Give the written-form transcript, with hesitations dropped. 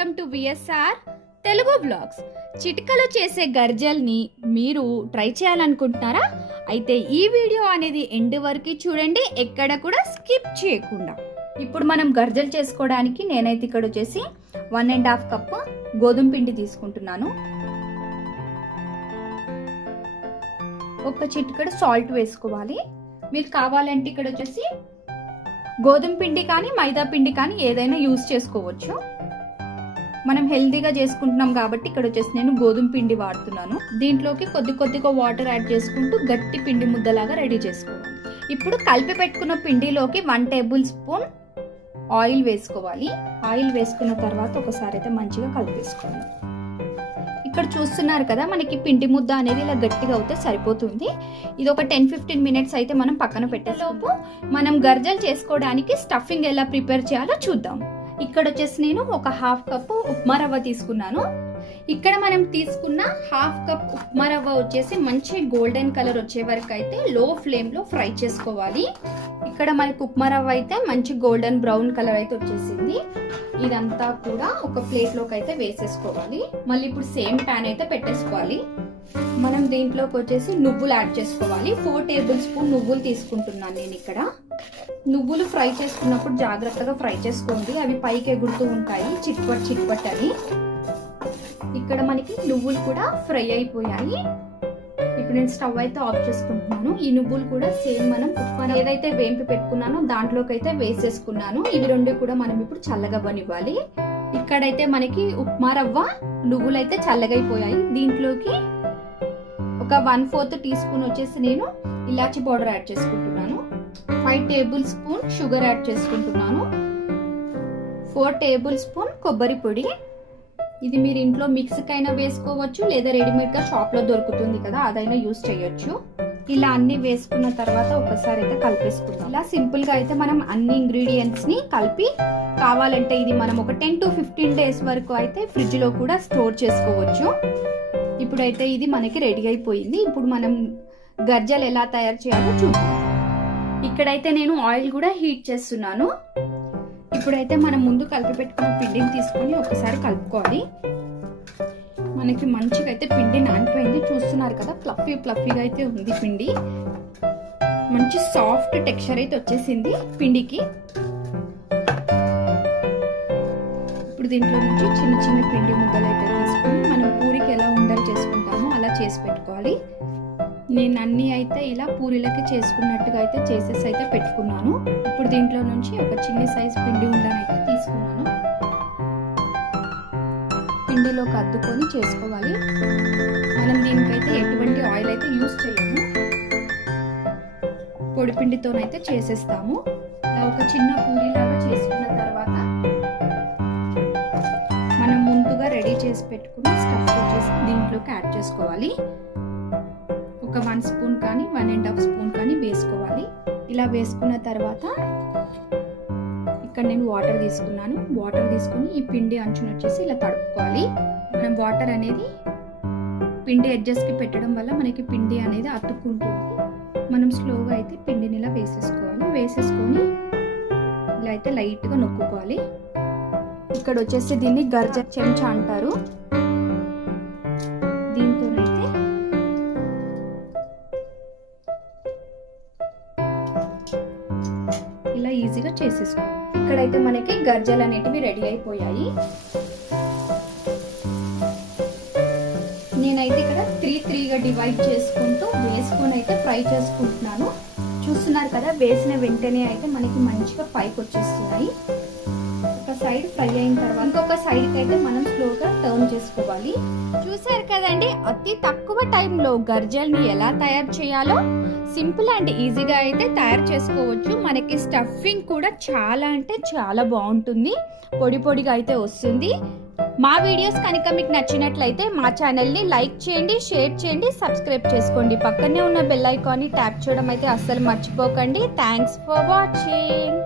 Welcome to VSR Telugu blogs. చిటికలో చేసే గర్జల్ని మీరు ట్రై చేయాలనుకుంటున్నారా? అయితే ఈ వీడియో అనేది ఎండ్ వరకు చూడండి, ఎక్కడ కూడా స్కిప్ చేయకుండా. ఇప్పుడు మనం గర్జలు చేసుకోవడానికి నేనైతే ఇక్కడ వచ్చేసి 1.5 కప్ గోధుమ పిండి తీసుకుంటున్నాను. ఒక చిటికెడు సాల్ట్ వేసుకోవాలి. మీకు కావాలంటే ఇక్కడ వచ్చేసి గోధుమ పిండి కానీ మైదా పిండి కానీ ఏదైనా యూజ్ చేసుకోవచ్చు. మనం హెల్తీగా చేసుకుంటున్నాం కాబట్టి ఇక్కడ వచ్చేసి నేను గోధుమ పిండి వాడుతున్నాను. దీంట్లోకి కొద్దిగా వాటర్ యాడ్ చేసుకుంటూ గట్టి పిండి ముద్దలాగా రెడీ చేసుకోవాలి. ఇప్పుడు కలిపి పెట్టుకున్న పిండిలోకి 1 టేబుల్ స్పూన్ ఆయిల్ వేసుకోవాలి. ఆయిల్ వేసుకున్న తర్వాత ఒకసారి అయితే మంచిగా కలిపేసుకోవాలి. ఇక్కడ చూస్తున్నారు కదా, మనకి పిండి ముద్ద అనేది ఇలా గట్టిగా అవుతే సరిపోతుంది. ఇది ఒక 10-15 మినిట్స్ అయితే మనం పక్కన పెట్టేలోపు మనం గర్జలు చేసుకోవడానికి స్టఫింగ్ ఎలా ప్రిపేర్ చేయాలో చూద్దాం. ఇక్కడ వచ్చేసి నేను ఒక 1/2 కప్ ఉప్మా రవ్వ తీసుకున్నాను. ఇక్కడ మనం తీసుకున్న 1/2 కప్ ఉప్మా రవ్వ వచ్చేసి మంచి గోల్డెన్ కలర్ వచ్చే వరకు అయితే లో ఫ్లేమ్ లో ఫ్రై చేసుకోవాలి. ఇక్కడ మనకి ఉప్మా రవ్వ అయితే మంచి గోల్డెన్ బ్రౌన్ కలర్ అయితే వచ్చేసింది. ఇదంతా కూడా ఒక ప్లేట్ లోకి అయితే వేసేసుకోవాలి. మళ్ళీ ఇప్పుడు సేమ్ ప్యాన్ అయితే పెట్టేసుకోవాలి. మనం దీంట్లోకి వచ్చేసి నువ్వులు యాడ్ చేసుకోవాలి. 4 టేబుల్ స్పూన్ నువ్వులు తీసుకుంటున్నాను నేను ఇక్కడ. నువ్వులు ఫ్రై చేసుకున్నప్పుడు జాగ్రత్తగా ఫ్రై చేసుకోండి, అవి పైకి ఎగురుతూ ఉంటాయి చిట్పట్ అని. ఇక్కడ మనకి నువ్వులు కూడా ఫ్రై అయిపోయాయి. ఇప్పుడు నేను స్టవ్ అయితే ఆఫ్ చేసుకుంటున్నాను. ఈ నువ్వులు కూడా సేమ్ మనం ఉప్మా ఏదైతే వేంపి పెట్టుకున్నానో దాంట్లోకి అయితే వేసేసుకున్నాను. ఇవి రెండు కూడా మనం ఇప్పుడు చల్లగా బనివ్వాలి. ఇక్కడైతే మనకి ఉప్మా రవ్వ నువ్వులు అయితే చల్లగైపోయాయి. దీంట్లోకి ఒక 1/4 టీ స్పూన్ వచ్చేసి నేను ఇలాచి పౌడర్ యాడ్ చేసుకుంటున్నాను. 5 టేబుల్ స్పూన్ షుగర్ యాడ్ చేసుకుంటున్నాను. 4 టేబుల్ స్పూన్ కొబ్బరి పొడి. ఇది మీరు ఇంట్లో మిక్సీకి అయినా వేసుకోవచ్చు, లేదా రెడీమేడ్ గా షాప్ లో దొరుకుతుంది కదా, అదైనా యూజ్ చేయొచ్చు. ఇలా అన్ని వేసుకున్న తర్వాత ఒకసారి అయితే కలిపేసుకుందాం. ఇలా సింపుల్ గా అయితే మనం అన్ని ఇంగ్రీడియంట్స్ ని కలిపి కావాలంటే ఇది మనం ఒక 10-15 డేస్ వరకు అయితే ఫ్రిడ్జ్ లో కూడా స్టోర్ చేసుకోవచ్చు. ఇప్పుడైతే ఇది మనకి రెడీ అయిపోయింది. ఇప్పుడు మనం గర్జలు ఎలా తయారు చేయాలో చూద్దాం. ఇక్కడైతే నేను ఆయిల్ కూడా హీట్ చేస్తున్నాను. ఇప్పుడైతే మనం ముందు కలిపి పెట్టుకున్న పిండిని తీసుకొని ఒకసారి కలుపుకోవాలి. మనకి మంచిగా అయితే పిండి నానిపోయింది. చూస్తున్నారు కదా, ఫ్లఫీగా అయితే ఉంది పిండి. మంచి సాఫ్ట్ టెక్స్చర్ అయితే వచ్చేసింది పిండికి. ఇప్పుడు దీంట్లో నుంచి చిన్న పిండి ముద్దలు అయితే తీసుకొని మనం పూరికి ఎలా ఉండలు చేసుకుంటామో అలా చేసి పెట్టుకోవాలి. నేను అన్ని అయితే ఇలా పూరీలకి చేసుకున్నట్టుగా అయితే చేసేసి అయితే పెట్టుకున్నాను. ఇప్పుడు దీంట్లో నుంచి ఒక చిన్న సైజ్ పిండి ఉండనైతే తీసుకున్నాను. పిండిలోకి అద్దుకొని చేసుకోవాలి. మనం దీనికైతే ఎటువంటి ఆయిల్ అయితే యూజ్ చేయము, పొడి పిండితోనైతే చేసేస్తాము. ఇలా ఒక చిన్న పూరీలాగా చేసుకున్న తర్వాత మనం ముందుగా రెడీ చేసి పెట్టుకున్న స్టఫ్ వచ్చేసి దీంట్లోకి యాడ్ చేసుకోవాలి. ఒక 1 స్పూన్ కానీ 1.5 స్పూన్ కానీ వేసుకోవాలి. ఇలా వేసుకున్న తర్వాత ఇక్కడ నేను వాటర్ తీసుకున్నాను. వాటర్ తీసుకుని ఈ పిండి అంచున వచ్చేసి ఇలా తడుపుకోవాలి. మనం వాటర్ అనేది పిండి ఎడ్జెస్కి పెట్టడం వల్ల మనకి పిండి అనేది అతుక్కుంటుంది. మనం స్లోగా అయితే పిండిని ఇలా వేసేసుకోవాలి. వేసేసుకొని ఇలా అయితే లైట్గా నొక్కుకోవాలి. ఇక్కడ వచ్చేసి దీన్ని గర్జ చెంచా అంటారు. దీంతోనైతే ఇలా ఈజీగా చేసేసుకో. ఇక్కడైతే మనకి గర్జలు అనేటివి రెడీ అయిపోయాయి. నేనైతే ఇక్కడ 3-3గా డివైడ్ చేసుకుంటూ వేసుకొని అయితే ఫ్రై చేసుకుంటున్నాను. చూస్తున్నారు కదా, వేసిన వెంటనే అయితే మనకి మంచిగా పైకి వచ్చేస్తున్నాయి. ఒక సైడ్ ఫ్రై అయిన తర్వాత ఇంకొక సైడ్కి అయితే మనం స్లోగా టర్న్ చేసుకోవాలి. చూసారు కదండి, అతి తక్కువ టైంలో గర్జల్ని ఎలా తయారు చేయాలో సింపుల్ అండ్ ఈజీగా అయితే తయారు చేసుకోవచ్చు. మనకి స్టఫింగ్ కూడా చాలా అంటే చాలా బాగుంటుంది, పొడిగా అయితే వస్తుంది. మా వీడియోస్ కనుక మీకు నచ్చినట్లయితే మా ఛానల్ని లైక్ చేయండి, షేర్ చేయండి, సబ్స్క్రైబ్ చేసుకోండి. పక్కనే ఉన్న బెల్ ఐకాన్ని ట్యాప్ చేయడం అయితే అస్సలు మర్చిపోకండి. Thanks for watching.